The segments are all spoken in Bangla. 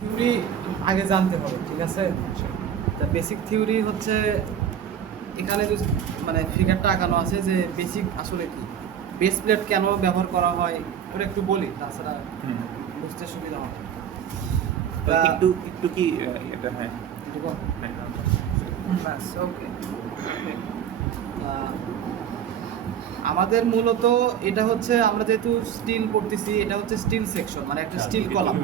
থিওরি আগে জানতে হবে, ঠিক আছে? তা বেসিক থিওরি হচ্ছে এখানে যে মানে ফিগারটা আঁকানো আছে যে বেসিক আসলে কি, বেস প্লেট কেন ব্যবহার করা হয় ওটা একটু বলি, তাছাড়া বুঝতে সুবিধা হবে। তো একটু একটু কি এটা হ্যাঁ একটু বল। বাস ওকে। আমাদের মূলত এটা হচ্ছে, আমরা যেহেতু স্টিল পড়তেছি, এটা হচ্ছে স্টিল সেকশন, মানে একটা স্টিল কলাম।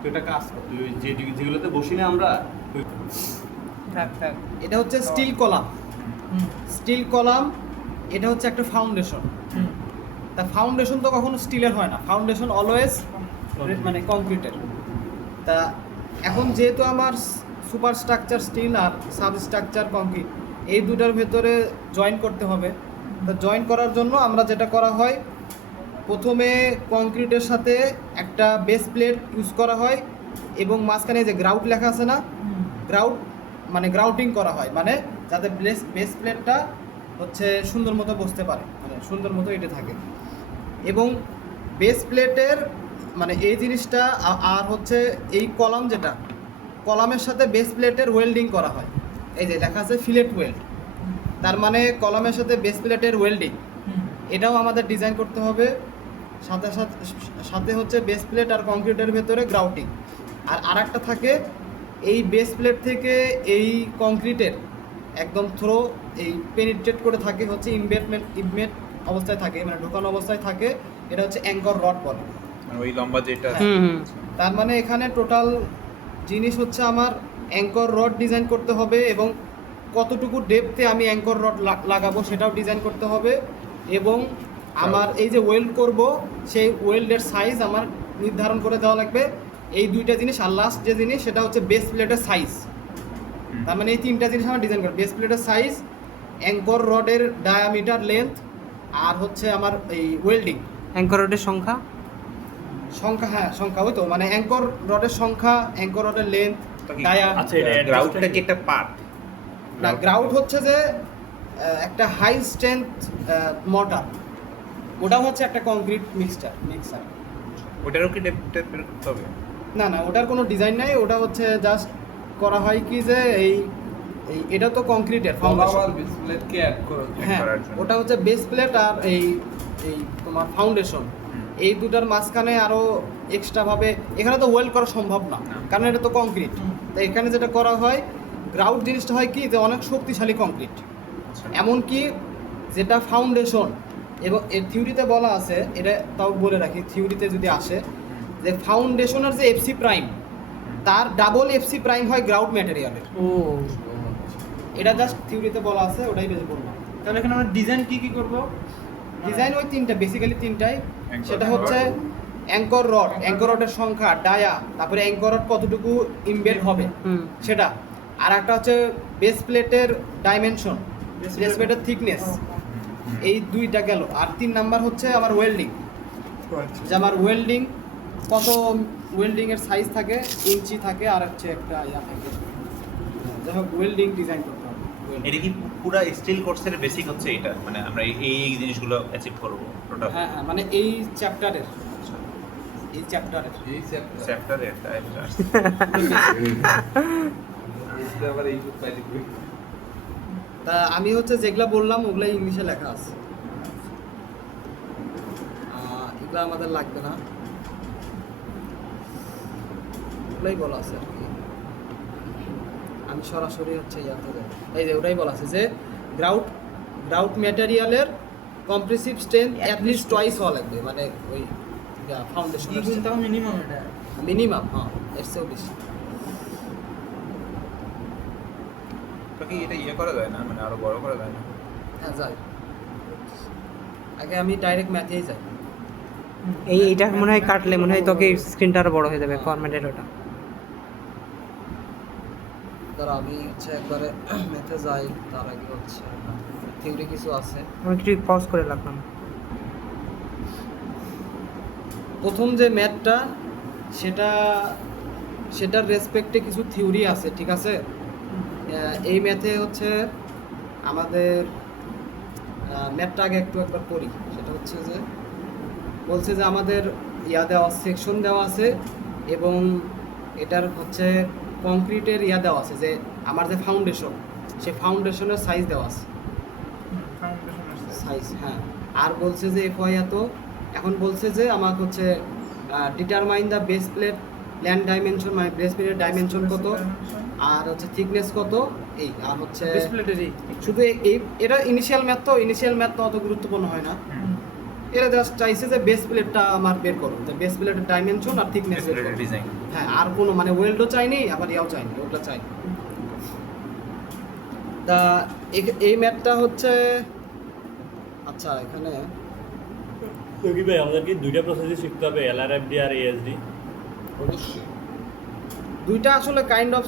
তো এটা কাজ কর, তুই যেগুলোতে বসি না আমরা, থাক থাক। এটা হচ্ছে স্টিল কলাম। স্টিল কলাম এটা হচ্ছে একটা ফাউন্ডেশন। তা ফাউন্ডেশন তো কখনো স্টিলের হয় না, ফাউন্ডেশন অলওয়েজ মানে কংক্রিটের। তা এখন যেহেতু আমার সুপার স্ট্রাকচার স্টিল আর সাবস্ট্রাকচার কংক্রিট, এই দুটার ভেতরে জয়েন করতে হবে। তা জয়েন করার জন্য আমরা যেটা করা হয়, প্রথমে কংক্রিটের সাথে একটা বেস প্লেট ইউজ করা হয় এবং মাঝখানে যে গ্রাউট লেখা আছে না, গ্রাউট মানে গ্রাউটিং করা হয়, মানে যাতে বেস প্লেটটা হচ্ছে সুন্দর মতো বসতে পারে, মানে সুন্দর মতো এটা থাকে। এবং বেস প্লেটের মানে এই জিনিসটা আর হচ্ছে এই কলাম, যেটা কলামের সাথে বেস প্লেটের ওয়েল্ডিং করা হয়, এই যে লেখা আছে ফিলেট ওয়েল্ড, তার মানে কলামের সাথে বেস প্লেটের ওয়েল্ডিং, এটাও আমাদের ডিজাইন করতে হবে। সাথে সাথে সাথে হচ্ছে বেস প্লেট আর কংক্রিটের ভেতরে গ্রাউটিং। আর আরেকটা থাকে, এই বেস প্লেট থেকে এই কংক্রিটের একদম থ্রো এই পেনিট্রেট করে থাকে হচ্ছে ইমবেড অবস্থায় থাকে, মানে ঢোকানো অবস্থায় থাকে, এটা হচ্ছে অ্যাঙ্কর রড বলে। মানে ওই লম্বা যেটা তার মানে এখানে টোটাল জিনিস হচ্ছে আমার অ্যাঙ্কর রড ডিজাইন করতে হবে এবং কতটুকু ডেপথে আমি অ্যাঙ্কর রড লাগাবো সেটাও ডিজাইন করতে হবে। এবং আমার এই যে ওয়েল্ড করব, সেই ওয়েল্ডের সাইজ আমার নির্ধারণ করে দেওয়া লাগবে। এই দুইটা জিনিস, আর লাস্ট যে জিনিস সেটা হচ্ছে বেস প্লেটের সাইজ। তার মানে এই তিনটা জিনিস আমার ডিজাইন করব, বেস প্লেটের সাইজ, অ্যাঙ্কর রডের ডায়ামিটার লেন্থ, আর হচ্ছে আমার এই ওয়েল্ডিং। অ্যাঙ্কর রডের সংখ্যা হ্যাঁ সংখ্যা, ওই তো মানে অ্যাঙ্কর রডের সংখ্যা, অ্যাঙ্কর রডের লেন্থ, ডায়া। আচ্ছা এটা গ্রাউটটা কি একটা পার্ট? না, গ্রাউট হচ্ছে যে একটা হাই স্ট্রেংথ মর্টার, ওটাও হচ্ছে একটা কংক্রিট মিক্সার। ওটারও কি ডেপথ করতে হবে? না না, ওটার কোনো ডিজাইন নাই, ওটা হচ্ছে জাস্ট করা হয় কি যে এই এটা তো কংক্রিটের ফাউন্ডেশন, প্লেটকে অ্যাড করো। হ্যাঁ করার জন্য। ওটা হচ্ছে বেস প্লেট আর এই তোমার ফাউন্ডেশন, এই দুটার মাঝখানে আরও এক্সট্রাভাবে, এখানে তো ওয়েল্ড করা সম্ভব না কারণ এটা তো কংক্রিট। তাই এখানে যেটা করা হয়, গ্রাউট জিনিসটা হয় কি যে অনেক শক্তিশালী কংক্রিট, এমনকি যেটা ফাউন্ডেশন। এবং এর থিওরিতে বলা আছে, এটা তাও বলে রাখি, থিওরিতে যদি আসে যে ফাউন্ডেশনের যে এফসি প্রাইম, তার ডাবল এফসি প্রাইম হয় গ্রাউট ম্যাটেরিয়ালের। ও এটা জাস্ট থিওরিতে বলা আছে, ওটাই বেশ বললাম। তাহলে এখানে আমরা ডিজাইন কি কি করব? ডিজাইন ওই তিনটা, বেসিক্যালি তিনটাই। Anchor সেটা rod, হচ্ছে অ্যাঙ্কর রডের সংখ্যা, ডায়া, তারপরে অ্যাঙ্কর রড কতটুকু ইমবেড হবে সেটা, আর একটা হচ্ছে বেস প্লেটের ডাইমেনশন, বেস প্লেটের থিকনেস, এই দুইটা গেল। আর 3 নাম্বার হচ্ছে আমার ওয়েল্ডিং, যে আমার ওয়েল্ডিং কত, ওয়েল্ডিংয়ের সাইজ থাকে, ইঞ্চি থাকে, আর হচ্ছে একটা ইয়া থাকে, যাই হোক ওয়েল্ডিং ডিজাইন করতে হবে। এটা কি পুরো স্টিল কোর্সের বেসিক হচ্ছে এটা, মানে আমরা এই জিনিসগুলো অ্যাচিভ করব টোটাল হ্যাঁ হ্যাঁ, মানে এই চ্যাপ্টারের এই চ্যাপ্টার চ্যাপ্টারে আবার এই পাইলে তা আমি হচ্ছে যেগুলা বললাম ওগুলাই ইংলিশে লেখা আছে, এগুলো আমাদের লাগবে না, ওগুলাই বলা আছে আর কি। আমি সরাসরি হচ্ছে ইয়াতে যাই, এই যে ওটাই বলা আছে যে গ্রাউট ম্যাটেরিয়ালের কম্প্রেসিভ স্ট্রেংথ অ্যাটলিস্ট টুয়াইস হওয়া লাগবে, মানে ওই ফাউন্ডেশন তাও মিনিমাম এটা। মিনিমাম, হ্যাঁ এর চেয়েও বেশি। তো কি এটা ইয়ে করা যায় না, মানে আরো বড় করা যায় না? হ্যাঁ যাই, আগে আমি ডাইরেক্ট ম্যাথেই যাই। এইটা মনে হয় কাটলে মনে হয় তোকে স্ক্রিনটা আরো বড় হয়ে যাবে, ফরম্যাটেড ওটা। ধর আমি হচ্ছে একবারে ম্যাথে যাই, তার আগে হচ্ছে থিওরি কিছু আছে। আমি একটু পজ করে রাখলাম। প্রথম যে ম্যাথটা, সেটার রেসপেক্টে কিছু থিওরি আছে, ঠিক আছে? এই ম্যাথে হচ্ছে আমাদের ম্যাথটা আগে একবার পড়ি। সেটা হচ্ছে যে বলছে যে আমাদের ইয়া দেওয়া, সেকশন দেওয়া আছে এবং এটার হচ্ছে কংক্রিটের ইয়া দেওয়া আছে, যে আমার যে ফাউন্ডেশন, সে ফাউন্ডেশনের সাইজ দেওয়া আছে, সাইজ। হ্যাঁ, আর বলছে যে এফওয়াই এত, এখন বলছে যে আমাকে হচ্ছে determine the base plate land dimension, মানে বেস প্লেটের ডাইমেনশন কত, আর হচ্ছে থিকনেস কত, এই আর হচ্ছে শুধু এই এটা ইনিশিয়াল ম্যাথ তো অত গুরুত্বপূর্ণ হয় না, এরা জাস্ট চাইছে যে বেস প্লেটটা আমার বের করো, যে বেস প্লেটের ডাইমেনশন আর থিকনেস বের করো। ডিজাইন। হ্যাঁ, আর কোনো মানে ওয়েল্ডও চাইনি, আবার ইয়াও চাইনি, ওটা চাই। তা এই ম্যাথটা হচ্ছে, আচ্ছা এখানে তো কি ভাই আমাদেরকে দুইটা প্রসেসই শিখতে হবে, এলআরএফডি আর এএসডি? অবশ্যই, দুইটা আসলে কাইন্ড অফ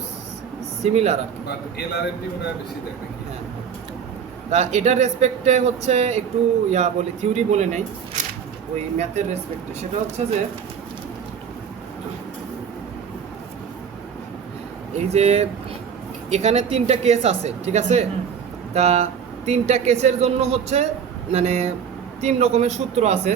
সিমিলার আর কি। বাট এলআরএমডি মনে হয় বেশি দেয় নাকি? হ্যাঁ, তা এটার রেসপেক্টে হচ্ছে একটু ইয়া বলি, থিওরি বলে নেই ওই ম্যাথের রেসপেক্টে। সেটা হচ্ছে যে এই যে এখানে 3টা কেস আছে, ঠিক আছে? তা 3টা কেসের জন্য হচ্ছে মানে 3 রকমের সূত্র আছে।